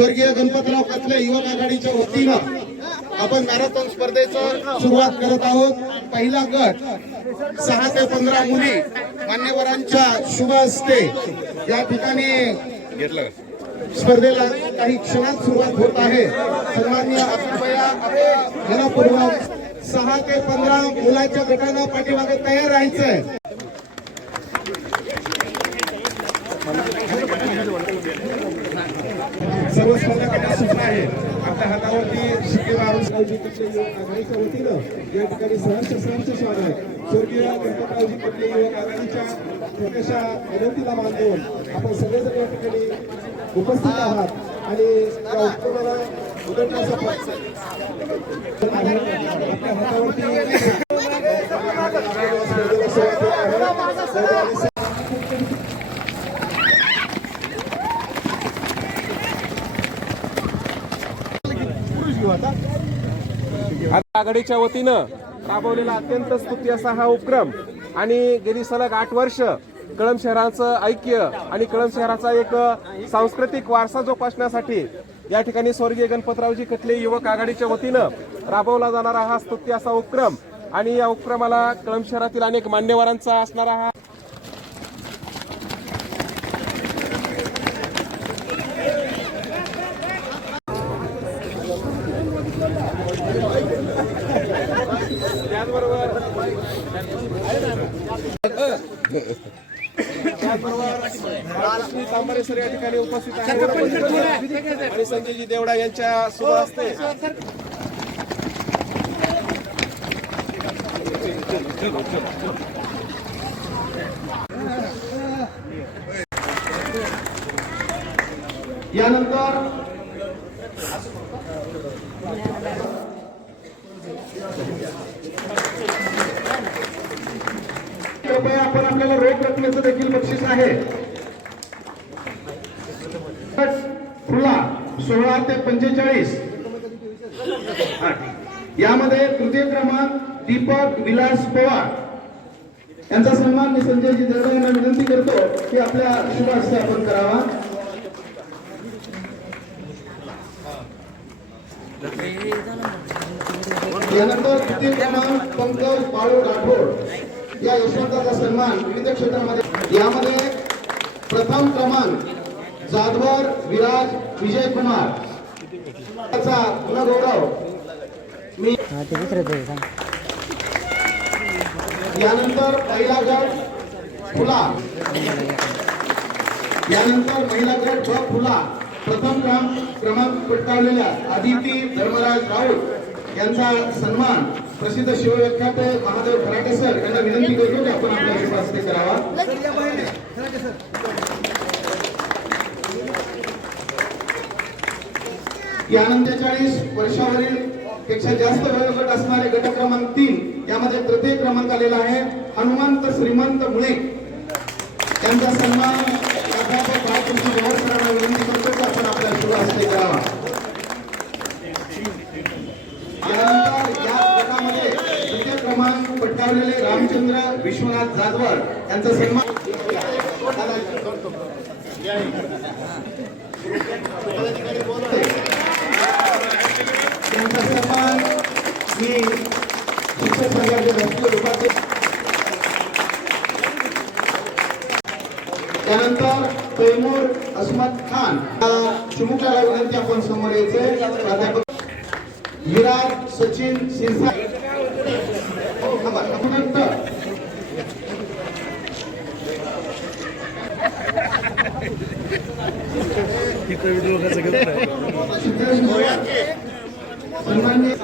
स्वर्गीय गणपतराव कतले युवक आघाडीच्या वतीनं आपण मॅरेथॉन स्पर्धेचं सुरुवात करत आहोत. पहिला गट सहा ते पंधरा मुली मान्यवरांच्या शुभ हस्ते या ठिकाणी स्पर्धेला काही क्षणात सुरुवात होत आहे. सन्मान्य अभिनया सहा ते पंधरा मुलांच्या गटानं पाठीमागे तयार राहायचंय. सर्व स्पर्धकांना सूचना आहे आपल्या हातावरती शिक्के मारून आघाडीच्या वतीनं या ठिकाणी सहर्ष सहर्ष स्वागत स्वर्गीय गणपतरावजी कटले युवक आघाडीच्या छोट्याशा अनोखीला मान देऊन आपण सगळेजण या ठिकाणी उपस्थित आहात आणि या उपक्रमाला उदटण्याचा आपल्या हातावरती स्पर्धेला सुरुवात होत आहे. आता. आघाडीच्या वतीनं राबवलेला अत्यंत स्तुती असा हा उपक्रम. आणि गेली सलग आठ वर्ष कळम शहराचं ऐक्य आणि कळम शहराचा एक सांस्कृतिक वारसा जोपासण्यासाठी या ठिकाणी स्वर्गीय गणपतरावजी कटले युवक आघाडीच्या वतीनं राबवला जाणारा हा स्तुती असा उपक्रम. आणि या उपक्रमाला कळम शहरातील अनेक मान्यवरांचा असणारा हा बाळकृष्ण तांबरे सर या ठिकाणी उपस्थित आहेत. आणि संजयजी देवडा यांच्या सुरू असते यानंतर आपण आपल्याला रोख रकमेचं देखील बक्षीस आहे. फुला सोळा ते पंचेचाळीस. यामध्ये तृतीय क्रमांक दीपक विलास पवार. यांचा सन्मान मी संजयजी देवडे यांना विनंती करतो की आपल्या शुभ आपण करावा. यानंतर तृतीय क्रमांक पंकज बाळू राठोड. या यशवंताचा सन्मान विविध क्षेत्रामध्ये यामध्ये प्रथम क्रमांक जाधवर विराज विजय कुमार याचा गुणगौरव मी यानंतर पहिला गट फुला यानंतर महिला गट ब फुला प्रथम क्रम क्रमांक पटकावलेल्या आदिती धर्मराज राऊत. यांचा सन्मान प्रसिद्ध शिवविख्यात महादेव खराटे सर यांना विनंती करतो की आपण आपल्या शुभास्ते करावा. यानंतर चाळीस वर्षावरील पेक्षा जास्त वयोगट असणारे गट क्रमांक तीन यामध्ये तृतीय क्रमांक आलेला आहे. हनुमंत श्रीमंत मुळे. यांचा सन्मान प्राध्यापक बाळकृष्ण जवळ सरांना विनंती करतो की आपण आपल्या शुभ हस्ते करावा यानंतर या गटामध्ये तृतीय क्रमांक पटकावलेले रामचंद्र विश्वनाथ जाधवर यांचा सन्मान त्यांचा सन्मान मी शिक्षक संघाचे राष्ट्रीय उपाध्यक्ष त्यानंतर तैमूर अस्मत खान. चिमुकल्याला विनंती आपण समोर यायचे. प्राध्यापक विराट सचिन सिरसा थांबा, अभिनंदन. सिद्धेश मोरे. सन्माननीय